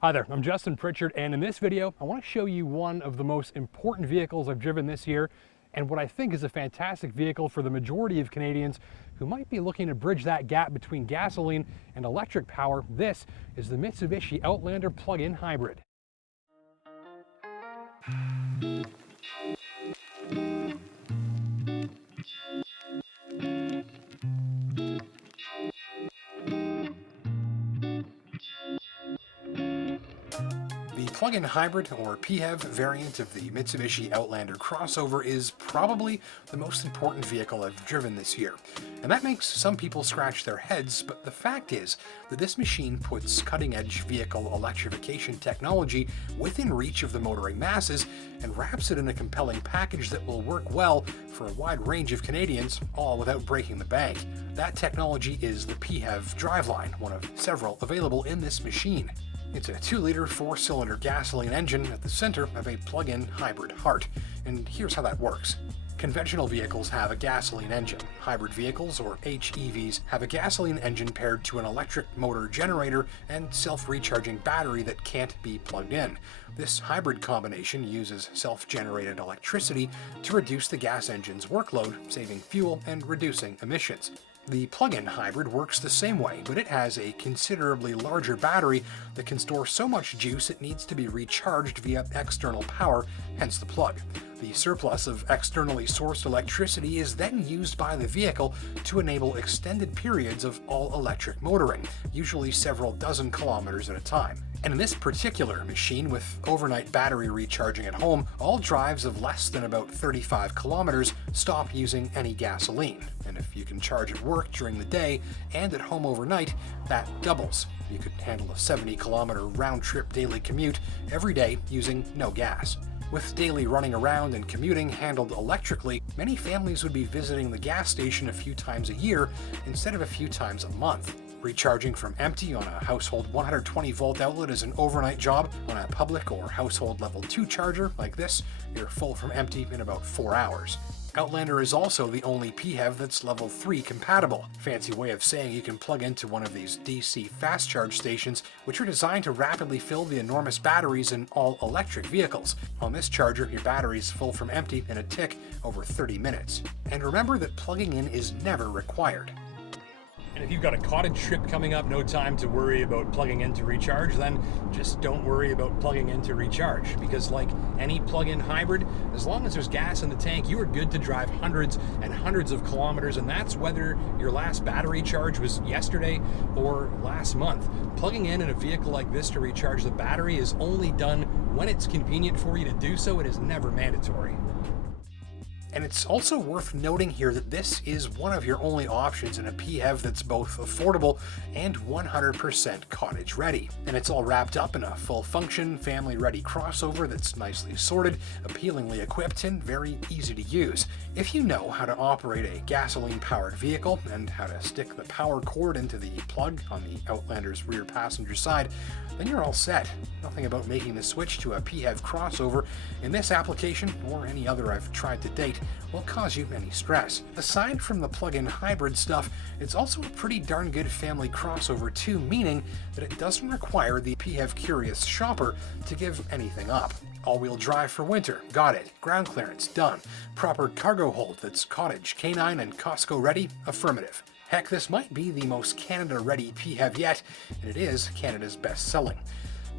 Hi there, I'm Justin Pritchard, and in this video, I want to show you one of the most important vehicles I've driven this year, and what I think is a fantastic vehicle for the majority of Canadians who might be looking to bridge that gap between gasoline and electric power. This is the Mitsubishi Outlander Plug-In Hybrid. The plug-in hybrid, or PHEV, variant of the Mitsubishi Outlander crossover is probably the most important vehicle I've driven this year. And that makes some people scratch their heads, but the fact is that this machine puts cutting-edge vehicle electrification technology within reach of the motoring masses and wraps it in a compelling package that will work well for a wide range of Canadians, all without breaking the bank. That technology is the PHEV driveline, one of several available in this machine. It's a 2-liter 4-cylinder gasoline engine at the center of a plug-in hybrid heart, and here's how that works. Conventional vehicles have a gasoline engine. Hybrid vehicles, or HEVs, have a gasoline engine paired to an electric motor generator and self-recharging battery that can't be plugged in. This hybrid combination uses self-generated electricity to reduce the gas engine's workload, saving fuel and reducing emissions. The plug-in hybrid works the same way, but it has a considerably larger battery that can store so much juice it needs to be recharged via external power, hence the plug. The surplus of externally sourced electricity is then used by the vehicle to enable extended periods of all-electric motoring, usually several dozen kilometers at a time. And in this particular machine, with overnight battery recharging at home, all drives of less than about 35 kilometers stop using any gasoline. And if you can charge at work during the day and at home overnight, that doubles. You could handle a 70-kilometer round-trip daily commute every day using no gas. With daily running around and commuting handled electrically, many families would be visiting the gas station a few times a year instead of a few times a month. Recharging from empty on a household 120-volt outlet is an overnight job. On a public or household level 2 charger like this, you're full from empty in about 4 hours. Outlander is also the only PHEV that's level 3 compatible. Fancy way of saying you can plug into one of these DC fast charge stations, which are designed to rapidly fill the enormous batteries in all electric vehicles. On this charger, your battery's full from empty in a tick over 30 minutes. And remember that plugging in is never required. And if you've got a cottage trip coming up, no time to worry about plugging in to recharge, then just don't worry about plugging in to recharge. Because like any plug-in hybrid, as long as there's gas in the tank, you are good to drive hundreds and hundreds of kilometers, and that's whether your last battery charge was yesterday or last month. Plugging in a vehicle like this to recharge the battery is only done when it's convenient for you to do so. It is never mandatory. And it's also worth noting here that this is one of your only options in a PHEV that's both affordable and 100% cottage-ready. And it's all wrapped up in a full-function, family-ready crossover that's nicely sorted, appealingly equipped, and very easy to use. If you know how to operate a gasoline-powered vehicle and how to stick the power cord into the plug on the Outlander's rear passenger side, then you're all set. Nothing about making the switch to a PHEV crossover in this application, or any other I've tried to date, will cause you any stress. Aside from the plug-in hybrid stuff, it's also a pretty darn good family crossover too, meaning that it doesn't require the PHEV curious shopper to give anything up. All-wheel drive for winter, got it. Ground clearance, done. Proper cargo hold that's cottage, canine, and Costco ready, affirmative. Heck, this might be the most Canada-ready PHEV yet, and it is Canada's best-selling.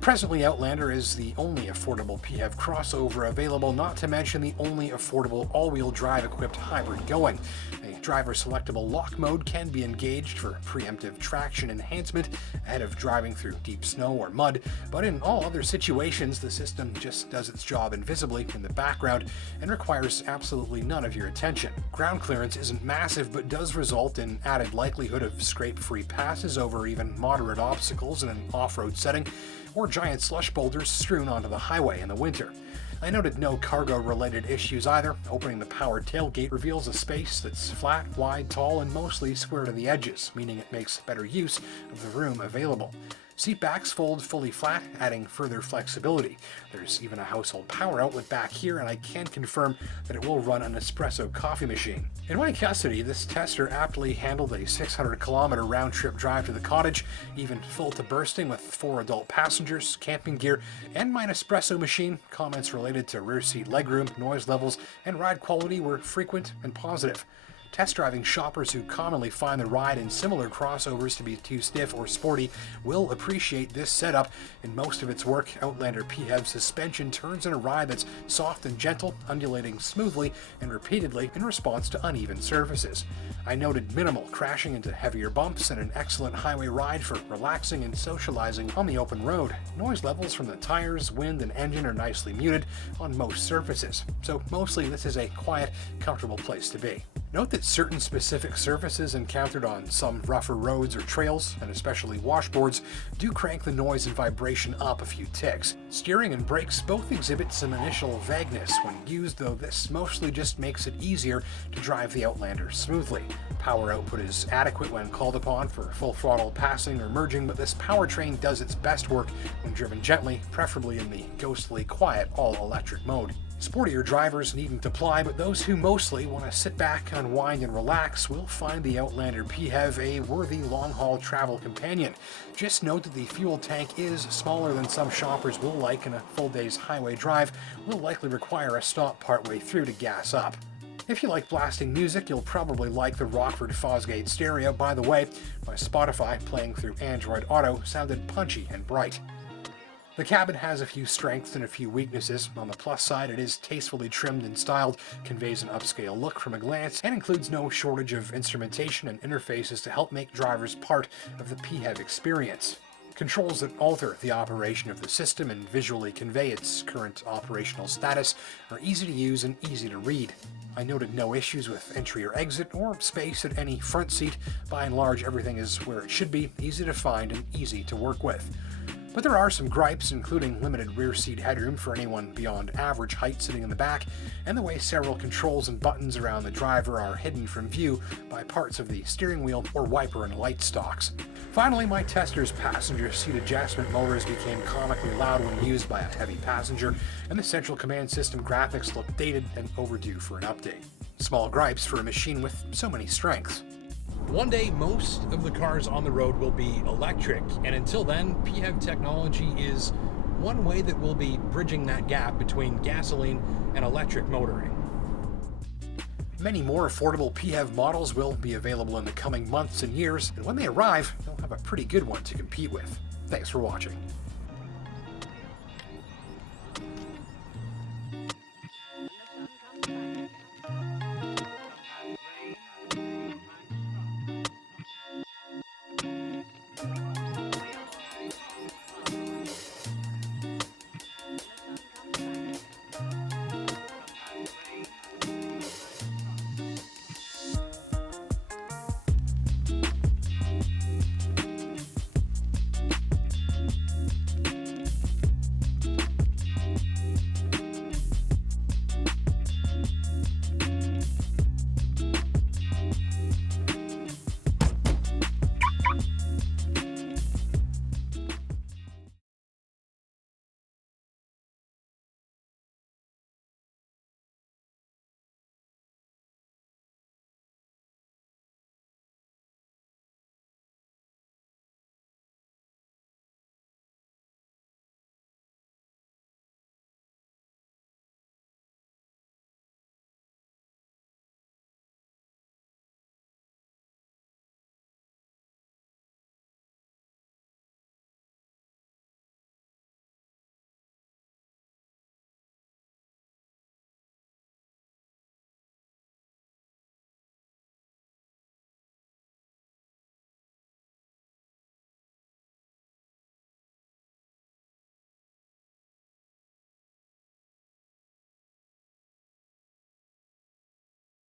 Presently, Outlander is the only affordable PHEV crossover available, not to mention the only affordable all-wheel drive equipped hybrid going. A driver-selectable lock mode can be engaged for preemptive traction enhancement ahead of driving through deep snow or mud, but in all other situations, the system just does its job invisibly in the background and requires absolutely none of your attention. Ground clearance isn't massive, but does result in added likelihood of scrape-free passes over even moderate obstacles in an off-road setting, or giant slush boulders strewn onto the highway in the winter. I noted no cargo-related issues either. Opening the powered tailgate reveals a space that's flat, wide, tall, and mostly square to the edges, meaning it makes better use of the room available. Seat backs fold fully flat, adding further flexibility. There's even a household power outlet back here, and I can confirm that it will run an espresso coffee machine. In my custody, this tester aptly handled a 600-kilometer round-trip drive to the cottage, even full to bursting with 4 adult passengers, camping gear, and my espresso machine. Comments related to rear seat legroom, noise levels, and ride quality were frequent and positive. Test driving shoppers who commonly find the ride in similar crossovers to be too stiff or sporty will appreciate this setup. In most of its work, Outlander PHEV suspension turns in a ride that's soft and gentle, undulating smoothly and repeatedly in response to uneven surfaces. I noted minimal crashing into heavier bumps and an excellent highway ride for relaxing and socializing on the open road. Noise levels from the tires, wind, and engine are nicely muted on most surfaces, so mostly this is a quiet, comfortable place to be. Note that certain specific surfaces encountered on some rougher roads or trails, and especially washboards, do crank the noise and vibration up a few ticks. Steering and brakes both exhibit some initial vagueness when used, though this mostly just makes it easier to drive the Outlander smoothly. Power output is adequate when called upon for full throttle passing or merging, but this powertrain does its best work when driven gently, preferably in the ghostly quiet all-electric mode. Sportier drivers needn't apply, but those who mostly want to sit back, unwind, and relax will find the Outlander PHEV a worthy long-haul travel companion. Just note that the fuel tank is smaller than some shoppers will like, and a full day's highway drive will likely require a stop partway through to gas up. If you like blasting music, you'll probably like the Rockford Fosgate stereo. By the way, my Spotify playing through Android Auto sounded punchy and bright. The cabin has a few strengths and a few weaknesses. On the plus side, it is tastefully trimmed and styled, conveys an upscale look from a glance, and includes no shortage of instrumentation and interfaces to help make drivers part of the PHEV experience. Controls that alter the operation of the system and visually convey its current operational status are easy to use and easy to read. I noted no issues with entry or exit or space at any front seat. By and large, everything is where it should be, easy to find and easy to work with. But there are some gripes, including limited rear seat headroom for anyone beyond average height sitting in the back, and the way several controls and buttons around the driver are hidden from view by parts of the steering wheel or wiper and light stalks. Finally, my tester's passenger seat adjustment motors became comically loud when used by a heavy passenger, and the central command system graphics looked dated and overdue for an update. Small gripes for a machine with so many strengths. One day, most of the cars on the road will be electric, and until then, PHEV technology is one way that we'll be bridging that gap between gasoline and electric motoring. Many more affordable PHEV models will be available in the coming months and years, and when they arrive, they'll have a pretty good one to compete with. Thanks for watching.